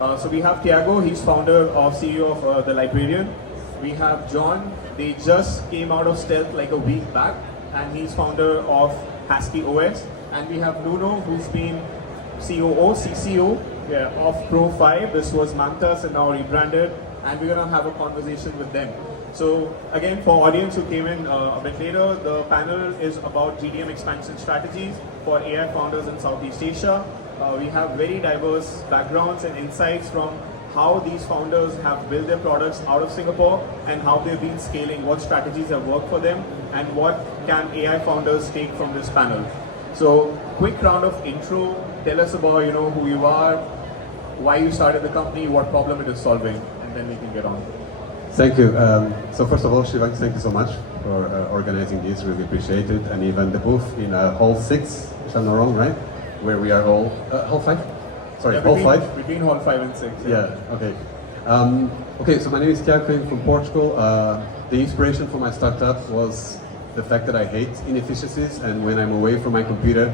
So we have Tiago, he's founder of CEO of the Librarian. We have John, they just came out of stealth like a week back, and he's founder of HaskyOS. And we have Nuno, who's been COO, CCO of Pro 5. This was Mantas and now rebranded, and we're gonna have a conversation with them. So again, for audience who came in a bit later, the panel is about GTM expansion strategies for AI founders in Southeast Asia. We have very diverse backgrounds and insights from how these founders have built their products out of Singapore and how they've been scaling, what strategies have worked for them, and what can AI founders take from this panel. So quick round of intro, tell us about who you are, why you started the company, what problem it is solving, and then we can get on. Thank you. So first of all, Shivang, thank you so much for organizing this, really appreciate it. And even the booth in Hall 6, if I'm not wrong, right? Where we are all, Hall 5? Sorry, yeah, Hall 5? Between Hall 5 and 6. Yeah, okay. Okay, so my name is Tiago, I'm from Portugal. The inspiration for my startup was the fact that I hate inefficiencies, and when I'm away from my computer,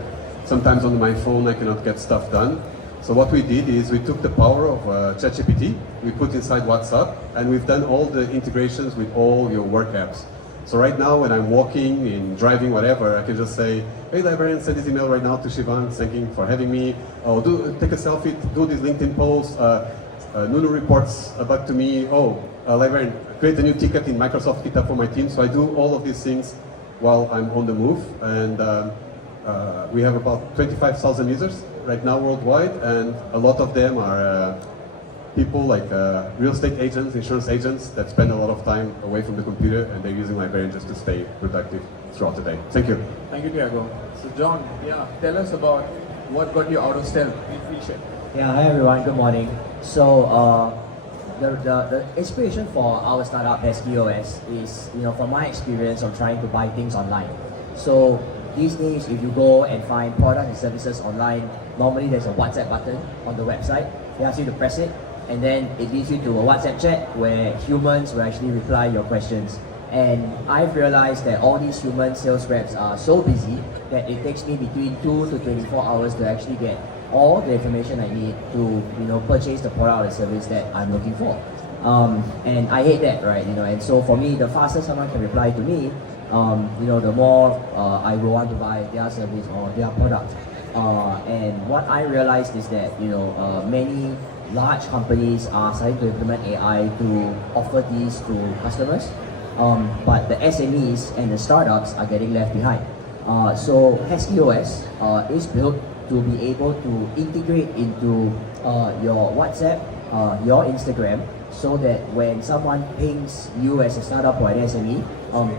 sometimes on my phone I cannot get stuff done. So what we did is we took the power of ChatGPT, we put inside WhatsApp, and we've done all the integrations with all your work apps. So right now, when I'm walking, and driving, whatever, I can just say, hey Librarian, send this email right now to Shivang, thanking for having me. Oh, take a selfie, do this LinkedIn post. Nuno reports back to me, Librarian, create a new ticket in Microsoft GitHub for my team. So I do all of these things while I'm on the move. And we have about 25,000 users right now worldwide, and a lot of them are people like real estate agents, insurance agents that spend a lot of time away from the computer, and they're using Librarian just to stay productive throughout the day. Thank you. Thank you, Tiago. So John, tell us about what got you out of stealth. Please share. Yeah, hi everyone, good morning. So the inspiration for our startup HaskyOS is, from my experience of trying to buy things online. So these days, if you go and find products and services online, normally there's a WhatsApp button on the website. They ask you to press it, and then it leads you to a WhatsApp chat where humans will actually reply your questions. And I've realized that all these human sales reps are so busy that it takes me between 2 to 24 hours to actually get all the information I need to purchase the product or the service that I'm looking for. And I hate that, right? And so for me, the faster someone can reply to me, the more I will want to buy their service or their product. And what I realized is that many large companies are starting to implement AI to offer these to customers, but the SMEs and the startups are getting left behind. So HaskyOS is built to be able to integrate into your WhatsApp, your Instagram, so that when someone pings you as a startup or an SME,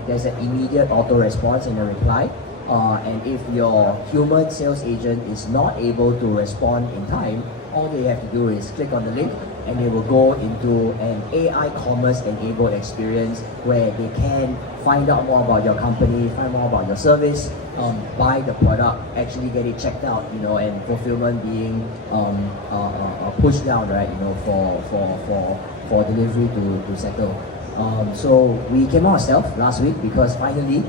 there's an immediate auto response and a reply. And if your human sales agent is not able to respond in time, all they have to do is click on the link and they will go into an AI commerce enabled experience where they can find out more about your company, find more about your service, buy the product, actually get it checked out, and fulfillment being pushed down, right, for delivery to settle. So we came out of stealth last week because finally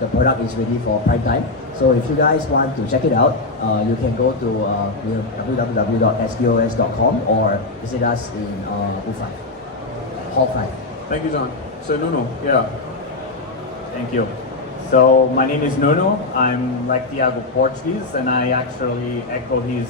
the product is ready for prime time. So if you guys want to check it out, you can go to www.haskos.com or visit us in U5, Hall 5. Thank you, John. So Nuno, Thank you. So my name is Nuno. I'm like Tiago Portuguese, and I actually echo his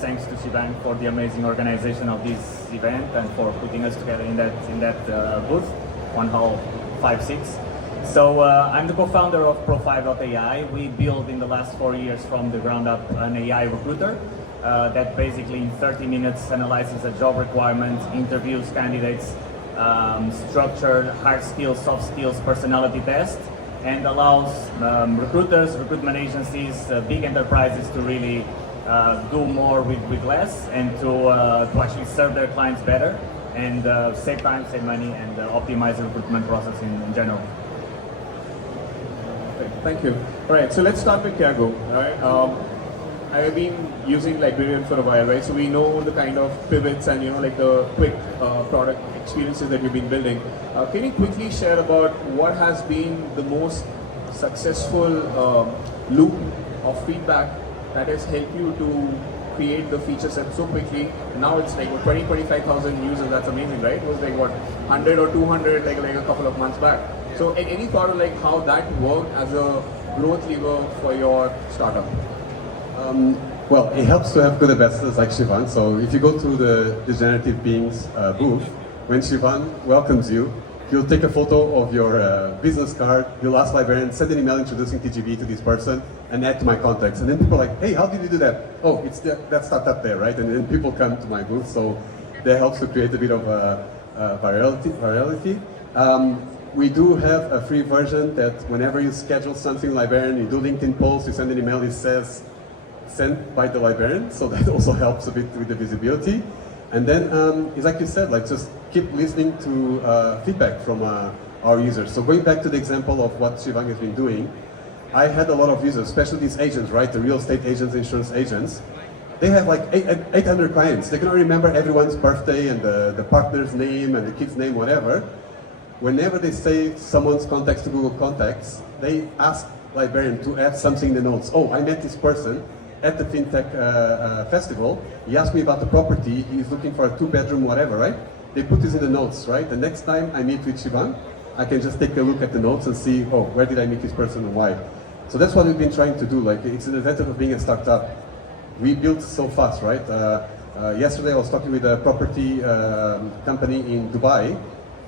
thanks to Shivang for the amazing organization of this event and for putting us together in that booth, on Hall 5-6. So I'm the co-founder of Pro5.ai. We built in the last 4 years from the ground up an AI recruiter that basically in 30 minutes analyzes a job requirement, interviews candidates, structured hard skills, soft skills, personality test, and allows recruiters, recruitment agencies, big enterprises to really do more with less, and to actually serve their clients better and save time, save money, and optimize the recruitment process in general. Thank you. All right, so let's start with Tiago. All right, I've been using Librarian for a while, right? So we know the kind of pivots and like the quick product experiences that you've been building. Can you quickly share about what has been the most successful loop of feedback that has helped you to create the feature set so quickly. Now it's like what, 25,000 users. That's amazing, right? It was like what, 100 or 200 like a couple of months back. So any thought of like how that worked as a growth lever for your startup? Well, it helps to have good ambassadors like Shivang. So if you go to the Generative Beings booth, when Shivang welcomes you, he'll take a photo of your business card, he'll ask Librarian, send an email introducing TGB to this person, and add to my contacts. And then people are like, hey, how did you do that? Oh, it's that startup there, right? And then people come to my booth, so that helps to create a bit of virality. We do have a free version that whenever you schedule something Librarian, you do LinkedIn posts, you send an email, it says sent by the Librarian, so that also helps a bit with the visibility. And then it's like you said, like just keep listening to feedback from our users. So going back to the example of what Shivang has been doing, I had a lot of users, especially these agents, right? The real estate agents, insurance agents. They have like 800 clients. They cannot remember everyone's birthday and the partner's name and the kid's name, whatever. Whenever they save someone's contacts to Google Contacts, they ask Librarian to add something in the notes. Oh, I met this person at the Fintech festival. He asked me about the property. He's looking for a 2-bedroom, whatever, right? They put this in the notes, right? The next time I meet with Shivang, I can just take a look at the notes and see, oh, where did I meet this person and why? So that's what we've been trying to do. Like, it's an advantage of being a startup. We built so fast, right? Yesterday I was talking with a property company in Dubai.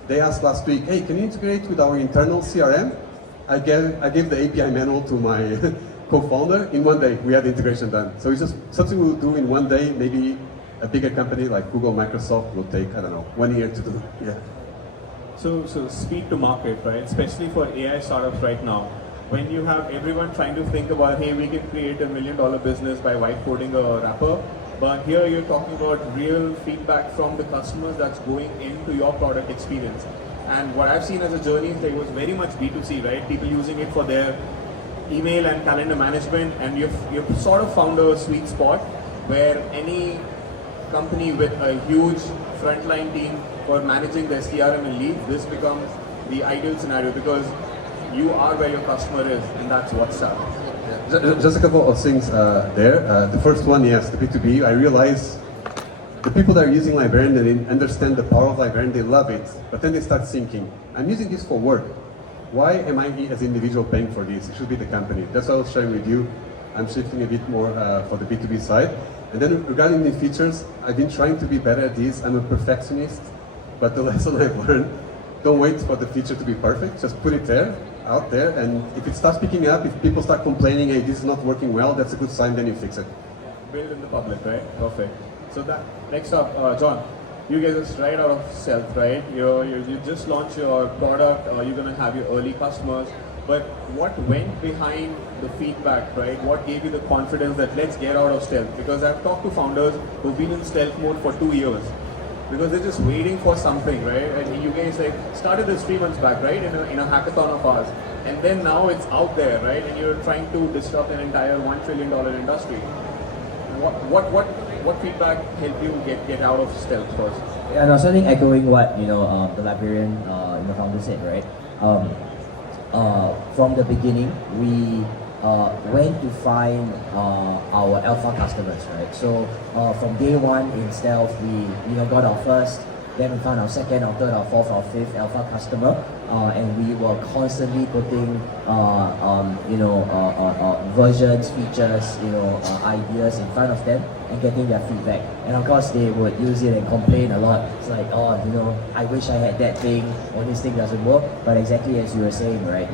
They asked last week, hey, can you integrate with our internal CRM? I gave the API manual to my co-founder. In one day, we had the integration done. So it's just something we'll do in one day. Maybe a bigger company like Google, Microsoft will take, I don't know, 1 year to do. Yeah. So speed to market, right? Especially for AI startups right now. When you have everyone trying to think about, hey, we can create $1 million business by whiteboarding a wrapper, but here you're talking about real feedback from the customers that's going into your product experience. And what I've seen as a journey is that it was very much B2C, right? People using it for their email and calendar management, and you've sort of found a sweet spot where any company with a huge frontline team for managing their CRM and leads, this becomes the ideal scenario because you are where your customer is, and that's what's up. Just a couple of things there. The first one, yes, the B2B. I realize the people that are using Librarian, they understand the power of Librarian, they love it, but then they start thinking, I'm using this for work. Why am I as an individual paying for this? It should be the company. That's what I was sharing with you. I'm shifting a bit more for the B2B side. And then regarding the features, I've been trying to be better at this. I'm a perfectionist, but the lesson I've learned, don't wait for the feature to be perfect. Just put it there, out there, and if it starts picking up, if people start complaining, hey, this is not working well, that's a good sign, then you fix it. Build in the public, right? Perfect. So that next up, John, you guys are right out of stealth, right? You just launched your product, you're going to have your early customers, but what went behind the feedback, right? What gave you the confidence that let's get out of stealth? Because I've talked to founders who've been in stealth mode for 2 years because they're just waiting for something, right? And you guys like started this 3 months back, right? In a hackathon of ours, and then now it's out there, right? And you're trying to disrupt an entire $1 trillion industry. What feedback helped you get out of stealth first? Yeah, no, something echoing what the Librarian founder said, right? From the beginning, we went to find our alpha customers, right? So from day one in stealth, we got our first, then we found our second, our third, our fourth, our fifth alpha customer, and we were constantly putting versions, features, ideas in front of them and getting their feedback. And of course, they would use it and complain a lot. It's like, I wish I had that thing, or this thing doesn't work. But exactly as you were saying, right?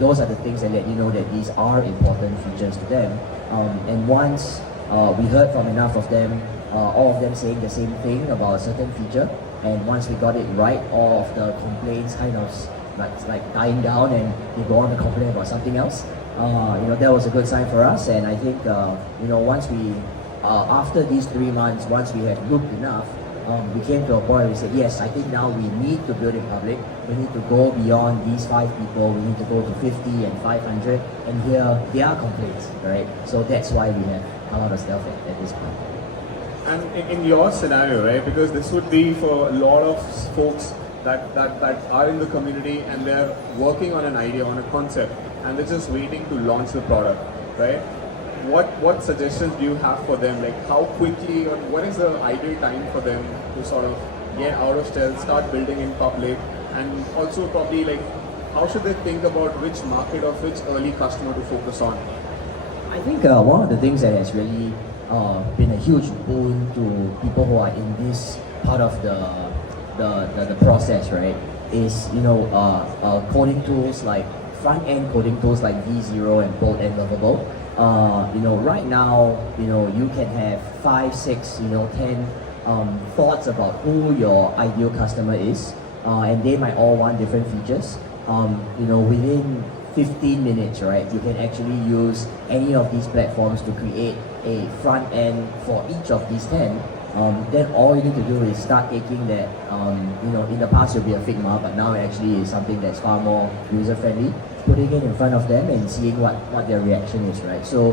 Those are the things that let you know that these are important features to them. And once we heard from enough of them, all of them saying the same thing about a certain feature, and once we got it right, all of the complaints kind of like dying down, and they go on to complain about something else. That was a good sign for us, and I think once we after these 3 months, once we had looked enough, we came to a point where we said, yes, I think now we need to build in public. We need to go beyond these 5 people. We need to go to 50 and 500 and hear their complaints, right? So that's why we have a lot of stealth at this point. And in your scenario, right, because this would be for a lot of folks that are in the community and they're working on an idea, on a concept, and they're just waiting to launch the product, right? what suggestions do you have for them? Like how quickly or what is the ideal time for them to sort of get out of stealth, start building in public, and also probably like how should they think about which market or which early customer to focus on? I think one of the things that has really been a huge boon to people who are in this part of the process, right, is coding tools like front-end coding tools like V0 and Bolt and Lovable. Right now, you can have 5, 6, 10 thoughts about who your ideal customer is, and they might all want different features. Within 15 minutes, right, you can actually use any of these platforms to create a front end for each of these 10. Then all you need to do is start taking that, in the past it would be a Figma, but now it actually is something that's far more user-friendly, putting it in front of them and seeing what their reaction is, right? So,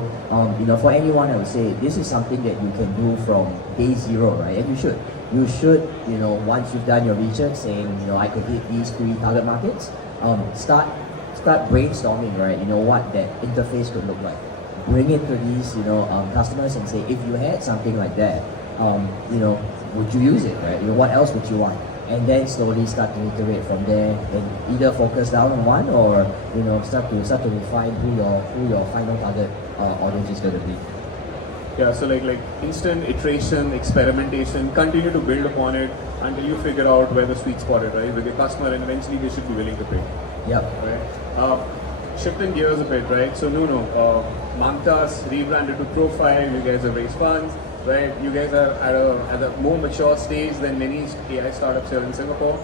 for anyone, I would say this is something that you can do from day zero, right? And you should. You should, once you've done your research saying, I could hit these 3 target markets, start brainstorming, right? What that interface could look like. Bring it to these, customers and say, if you had something like that, would you use it, right? What else would you want? And then slowly start to iterate from there and either focus down on one or start to refine who your final target audience is going to be. Yeah, so like instant iteration, experimentation, continue to build upon it until you figure out where the sweet spot is, right, with your customer, and eventually they should be willing to pay. Yep. Right. Shifting gears a bit, right? So Nuno, Mamta's rebranded to Profile. You guys have raised funds, right? You guys are at a more mature stage than many AI startups here in Singapore.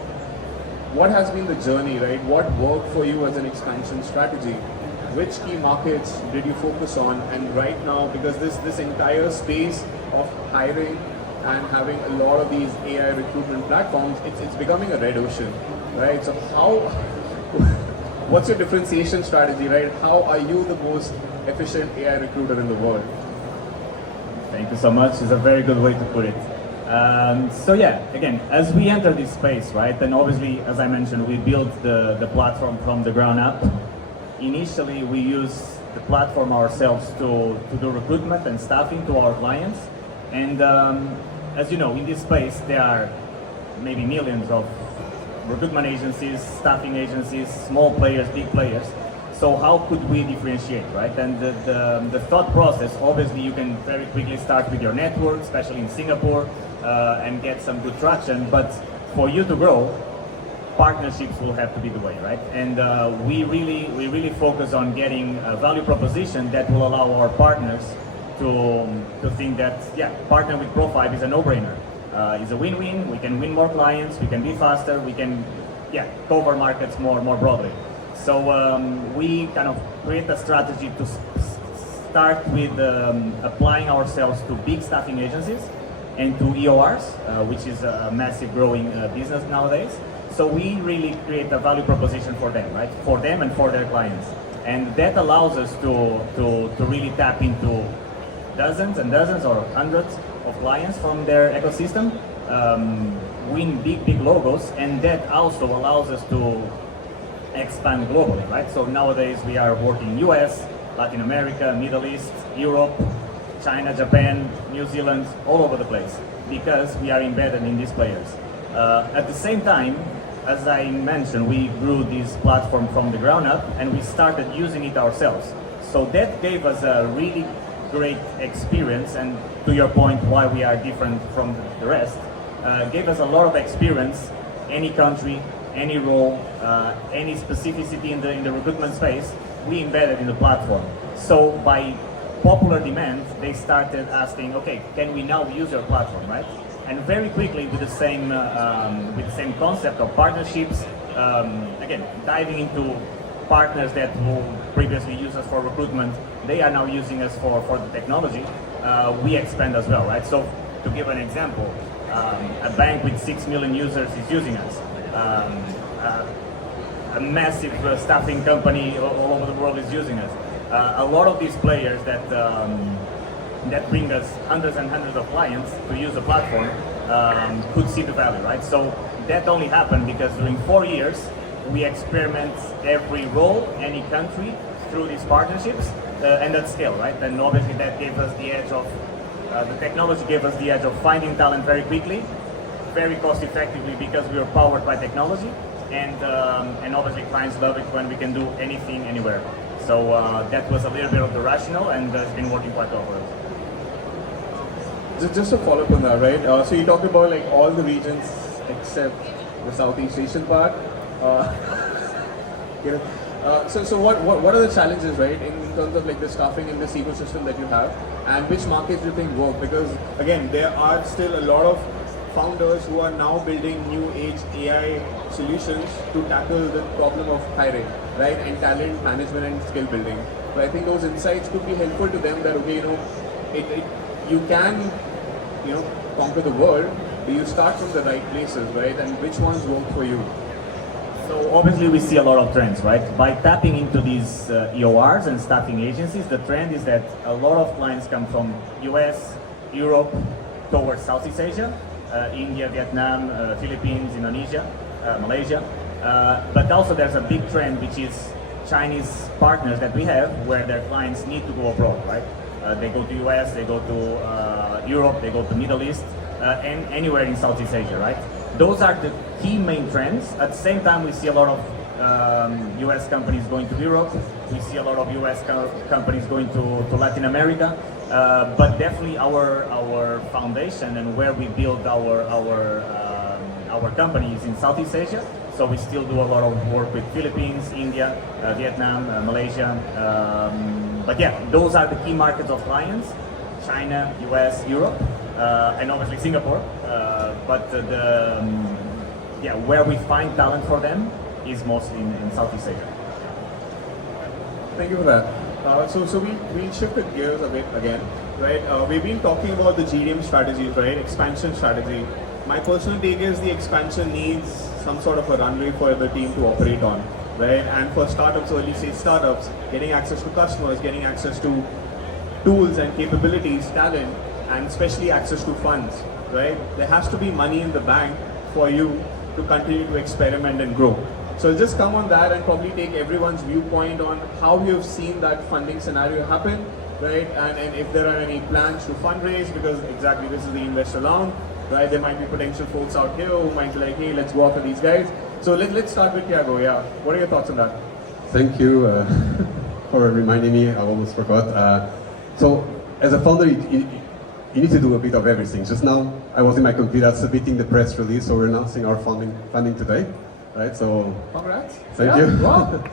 What has been the journey, right? What worked for you as an expansion strategy? Which key markets did you focus on? And right now, because this entire space of hiring and having a lot of these AI recruitment platforms, it's becoming a red ocean, right? So what's your differentiation strategy, right? How are you the most efficient AI recruiter in the world? Thank you so much. It's a very good way to put it. So yeah, again, as we enter this space, right, and obviously, as I mentioned, we built the platform from the ground up. Initially, we use the platform ourselves to do recruitment and staffing to our clients. And as you know, in this space, there are maybe millions of recruitment agencies, staffing agencies, small players, big players. So how could we differentiate, right? And the thought process, obviously you can very quickly start with your network, especially in Singapore, and get some good traction. But for you to grow, partnerships will have to be the way, right? And we really focus on getting a value proposition that will allow our partners to think that, yeah, partner with Profile is a no-brainer. It's a win-win. We can win more clients. We can be faster. We can, cover markets more broadly. So we kind of create a strategy to start with applying ourselves to big staffing agencies and to EORs, which is a massive growing business nowadays. So we really create a value proposition for them, right? For them and for their clients. And that allows us to really tap into dozens and dozens or hundreds of clients from their ecosystem, win big logos, and that also allows us to expand globally, right? So nowadays we are working US, Latin America, Middle East, Europe, China, Japan, New Zealand, all over the place, because we are embedded in these players. At the same time, as I mentioned, we grew this platform from the ground up and we started using it ourselves. So that gave us a really great experience, and to your point, why we are different from the rest, gave us a lot of experience, any country, any role, any specificity in the recruitment space, we embedded in the platform. So by popular demand, they started asking, okay, can we now use your platform, right? And very quickly, with the same concept of partnerships, again, diving into partners that will previously use us for recruitment, they are now using us for the technology. We expand as well, right? So to give an example, a bank with 6 million users is using us. A massive staffing company all over the world is using us. A lot of these players that bring us hundreds and hundreds of clients to use the platform could see the value, right? So that only happened because during 4 years we experiment every role, any country through these partnerships, and at scale, right? And obviously that gave us the edge of, the technology gave us the edge of finding talent very quickly, very cost effectively because we are powered by technology, and obviously clients love it when we can do anything, anywhere. So that was a little bit of the rationale, and it's been working quite well for us. Just to follow up on that, right? So you talked about like all the regions except the Southeast Asian part. You know, so what are the challenges, right, in terms of like the staffing in this ecosystem that you have, and which markets do you think work? Because again, there are still a lot of founders who are now building new age AI solutions to tackle the problem of hiring, right, and talent management and skill building. So I think those insights could be helpful to them that, okay, you know, you can, you know, conquer the world, but you start from the right places, right, and which ones work for you. So obviously we see a lot of trends, right? By tapping into these EORs and staffing agencies, the trend is that a lot of clients come from US, Europe, towards Southeast Asia, India, Vietnam, Philippines, Indonesia, Malaysia. But also there's a big trend which is Chinese partners that we have where their clients need to go abroad, right? They go to US, they go to Europe, they go to Middle East, and anywhere in Southeast Asia, right? Those are the key main trends. At the same time, we see a lot of US companies going to Europe. We see a lot of US companies going to Latin America. But definitely our foundation and where we build our company is in Southeast Asia. So we still do a lot of work with Philippines, India, Vietnam, Malaysia. But yeah, those are the key markets of clients: China, US, Europe, and obviously Singapore. But where we find talent for them is mostly in Southeast Asia. Thank you for that. So we shifted gears a bit again, right? We've been talking about the GTM strategies, right? Expansion strategy. My personal take is the expansion needs some sort of a runway for the team to operate on, right? And for startups, early stage startups, getting access to customers, getting access to tools and capabilities, talent, and especially access to funds, right? There has to be money in the bank for you to continue to experiment and grow. So I'll just come on that and probably take everyone's viewpoint on how you have seen that funding scenario happen, right? And if there are any plans to fundraise, because exactly this is the investor round, right? There might be potential folks out here who might be like, hey, let's go after these guys. So let's start with Tiago. Yeah, what are your thoughts on that? Thank you for reminding me. I almost forgot. So as a founder, you need to do a bit of everything. Just now, I was in my computer submitting the press release, so we're announcing our funding today, right? So congrats. Thank you. Wow.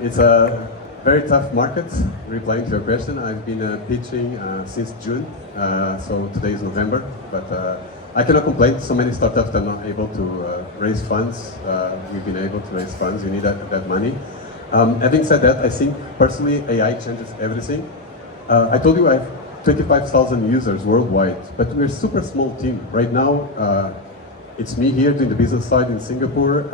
It's a very tough market. Replying to your question, I've been pitching since June, so today is November, but I cannot complain. So many startups are not able to raise funds. We've been able to raise funds. We need that money. Having said that, I think personally AI changes everything. I told you I have 25,000 users worldwide, but we're a super small team. Right now, it's me here doing the business side in Singapore.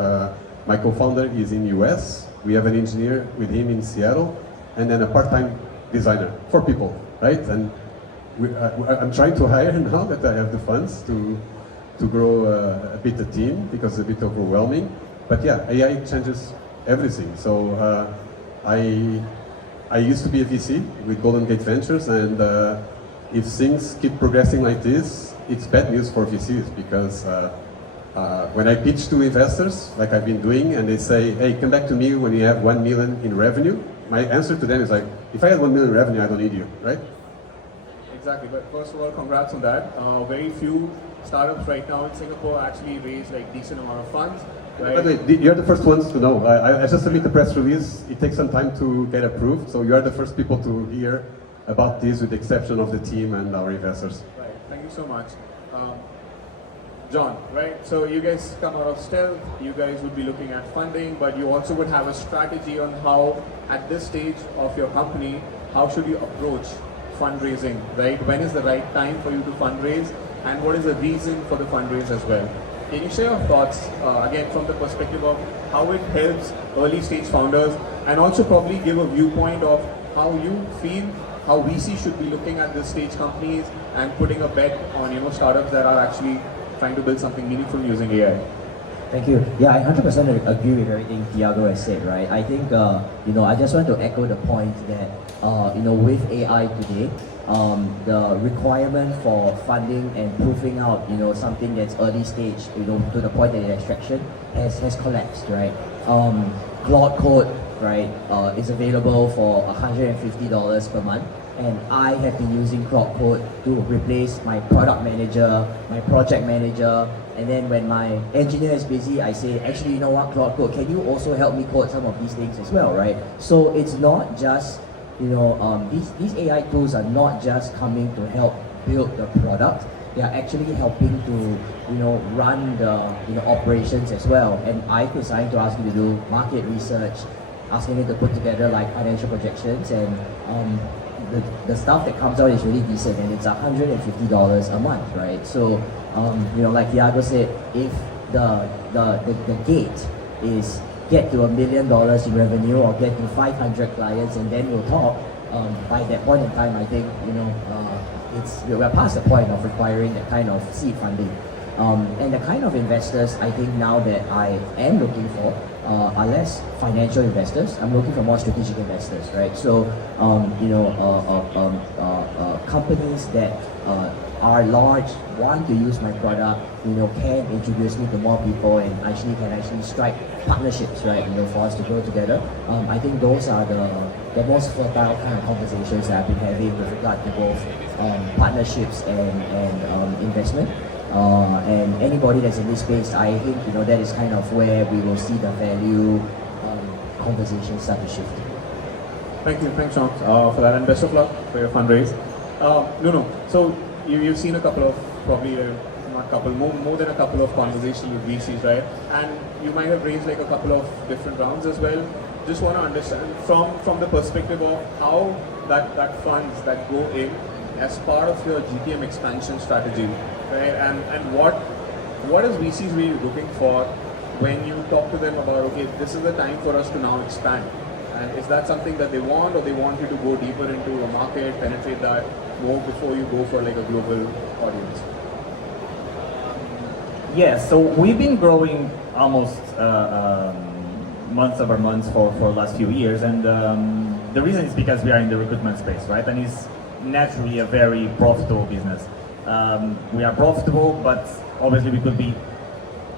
My co-founder is in US. We have an engineer with him in Seattle, and then a part-time designer. 4 people, right? And I'm trying to hire now that I have the funds to grow a bit the team, because it's a bit overwhelming. But yeah, AI changes everything. So I used to be a VC with Golden Gate Ventures, and if things keep progressing like this, it's bad news for VCs, because when I pitch to investors, like I've been doing, and they say, hey, come back to me when you have 1 million in revenue, my answer to them is like, if I had 1 million in revenue, I don't need you, right? Exactly, but first of all, congrats on that. Very few startups right now in Singapore actually raise like decent amount of funds. Right? By the way, you're the first ones to know. I just submit the press release. It takes some time to get approved, so you are the first people to hear about this, with the exception of the team and our investors. Right, thank you so much. John, right, so you guys come out of stealth, you guys would be looking at funding, but you also would have a strategy on how, at this stage of your company, how should you approach fundraising, right? When is the right time for you to fundraise, and what is the reason for the fundraise as well? Can you share your thoughts, again, from the perspective of how it helps early stage founders, and also probably give a viewpoint of how you feel, how VC should be looking at this stage companies and putting a bet on, startups that are actually trying to build something meaningful using AI? Thank you. Yeah, I 100% agree with everything Tiago has said, right? I think, I just want to echo the point that, with AI today, the requirement for funding and proving out, something that's early stage, to the point that extraction has collapsed, right? Cloud Code, right, is available for $150 per month. And I have been using Cloud Code to replace my product manager, my project manager, and then when my engineer is busy, I say, actually, you know what, Cloud Code, can you also help me code some of these things as well, right? So it's not just, these AI tools are not just coming to help build the product, they are actually helping to, run the, operations as well. And I decided to ask you to do market research, asking you to put together like financial projections, and the stuff that comes out is really decent, and it's $150 a month, right? So, like Tiago said, if the gate is get to $1 million in revenue or get to 500 clients, and then we'll talk. By that point in time, I think we're past the point of requiring that kind of seed funding. And the kind of investors I think now that I am looking for are less financial investors. I'm looking for more strategic investors, right? So, companies that are large, want to use my product, can introduce me to more people and can actually strike partnerships, right? For us to grow together. I think those are the most fertile kind of conversations that I've been having with regard to both partnerships and investment. And anybody that's in this space, I think that is kind of where we will see the value conversations start to shift. Thank you, thanks Sean for that, and best of luck for your fundraise. Nuno, so you've seen a couple of, probably not couple, more than a couple of conversations with VCs, right? And you might have raised like a couple of different rounds as well. Just want to understand from the perspective of how that funds that go in as part of your GTM expansion strategy, right? And what is VCs really looking for when you talk to them about, okay, this is the time for us to now expand? And is that something that they want, or they want you to go deeper into a market, penetrate that more before you go for like a global audience? Yeah, so we've been growing almost months over months for the last few years, and the reason is because we are in the recruitment space, right? And it's naturally a very profitable business. We are profitable, but obviously we could be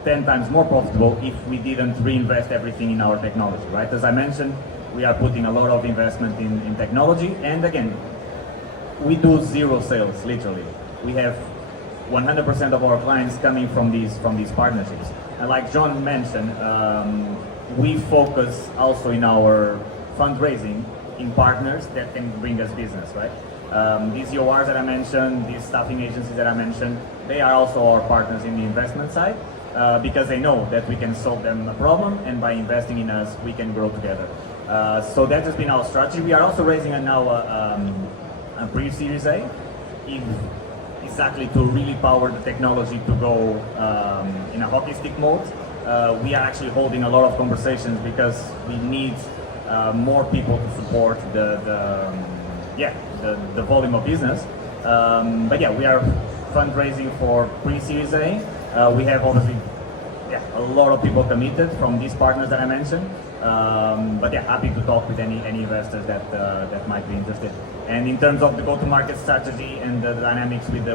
10 times more profitable if we didn't reinvest everything in our technology, right? As I mentioned, we are putting a lot of investment in technology, and again, we do zero sales, literally. We have 100% of our clients coming from these partnerships. And like John mentioned, we focus also in our fundraising in partners that can bring us business, right? These EORs that I mentioned, these staffing agencies that I mentioned, they are also our partners in the investment side because they know that we can solve them a problem, and by investing in us, we can grow together. So that has been our strategy. We are also raising now a pre-Series A, exactly to really power the technology to go in a hockey stick mode. We are actually holding a lot of conversations because we need more people to support the volume of business. But yeah, we are fundraising for pre-Series A. We have obviously a lot of people committed from these partners that I mentioned. But yeah, happy to talk with any investors that might be interested. And in terms of the go-to-market strategy and the dynamics with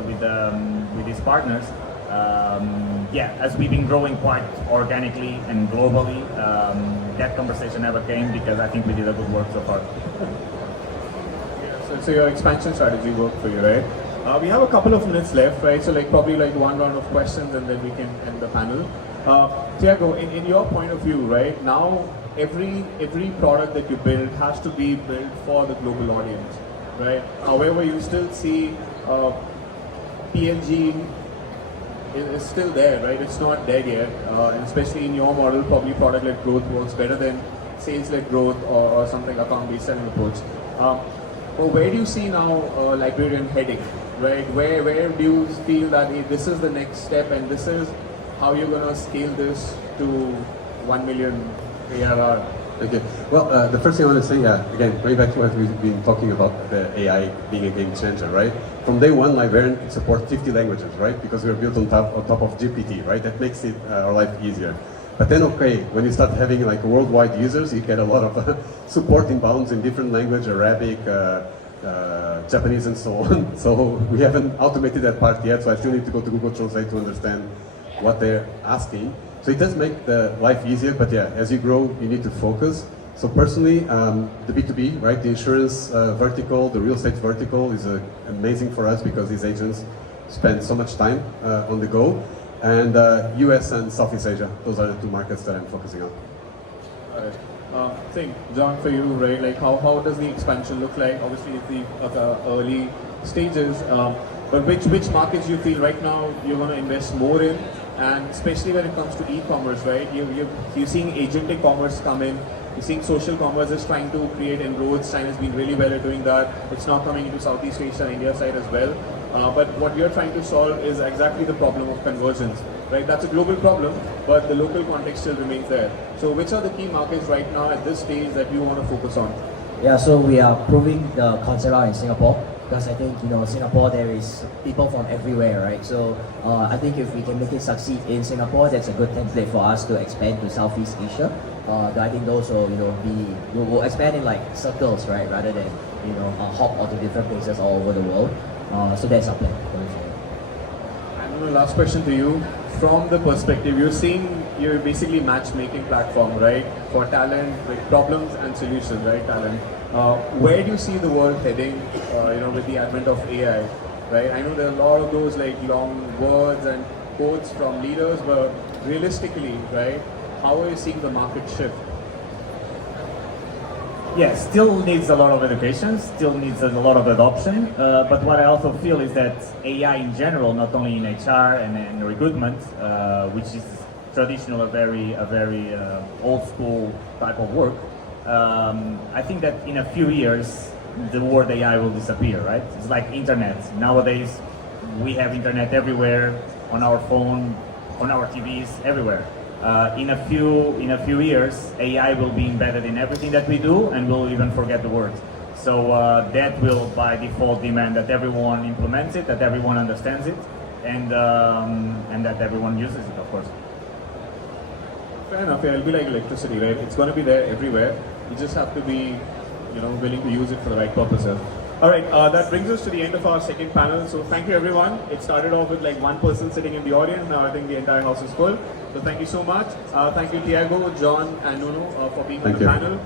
these partners, as we've been growing quite organically and globally, that conversation never came because I think we did a good work so far. So your expansion strategy worked for you, right? We have a couple of minutes left, right? So probably one round of questions, and then we can end the panel. Tiago, in your point of view, right, now every product that you build has to be built for the global audience, right? However, you still see PLG is still there, right? It's not dead yet, and especially in your model, probably product-led growth works better than sales-led growth or something account-based selling approach. But where do you see now Librarian heading, right? Where do you feel that this is the next step, and this is how you're going to scale this to 1 million ARR Okay. Well, the first thing I want to say, again, going back to what we've been talking about, the AI being a game changer, right? From day one, Librarian supports 50 languages, right? Because we're built on top of GPT, right? That makes it our life easier. But then, okay, when you start having like worldwide users, you get a lot of support inbounds in different language, Arabic, Japanese, and so on. So we haven't automated that part yet, so I still need to go to Google Translate to understand what they're asking. So it does make the life easier, but yeah, as you grow, you need to focus. So personally, the B2B, right, the insurance vertical, the real estate vertical is amazing for us because these agents spend so much time on the go. And US and Southeast Asia, those are the two markets that I'm focusing on. Think, John, for you, right? Like, how does the expansion look like? Obviously, it's the early stages, but which markets you feel right now you're going to invest more in, and especially when it comes to e-commerce, right? You're seeing agentic commerce come in. You're seeing social commerce is trying to create inroads. China's been really well at doing that. It's now coming into Southeast Asia and India side as well. But what you're trying to solve is exactly the problem of conversions, right? That's a global problem, but the local context still remains there. So which are the key markets right now at this stage that you want to focus on? Yeah, so we are proving the concept out in Singapore because I think, Singapore, there is people from everywhere, right? So I think if we can make it succeed in Singapore, that's a good template for us to expand to Southeast Asia. I think those will, we'll expand in like circles, right? Rather than, hop onto different places all over the world. So that's our plan going forward. And last question to you. From the perspective, you're basically matchmaking platform, right? For talent, like problems and solutions, right? Talent. Where do you see the world heading, with the advent of AI, right? I know there are a lot of those like long words and quotes from leaders, but realistically, right? How are you seeing the market shift? Yeah, still needs a lot of education, still needs a lot of adoption, but what I also feel is that AI in general, not only in HR and in recruitment, which is traditional, a very old school type of work, I think that in a few years, the word AI will disappear, right? It's like internet. Nowadays, we have internet everywhere, on our phone, on our TVs, everywhere. In a few years, AI will be embedded in everything that we do, and we'll even forget the word. So that will, by default, demand that everyone implements it, that everyone understands it, and that everyone uses it, of course. Fair enough. Yeah, it'll be like electricity, right? It's going to be there everywhere. You just have to be, willing to use it for the right purposes. All right, that brings us to the end of our second panel. So thank you, everyone. It started off with like one person sitting in the audience. Now I think the entire house is full. So thank you so much. Thank you, Tiago, John, and Nuno for being on the panel.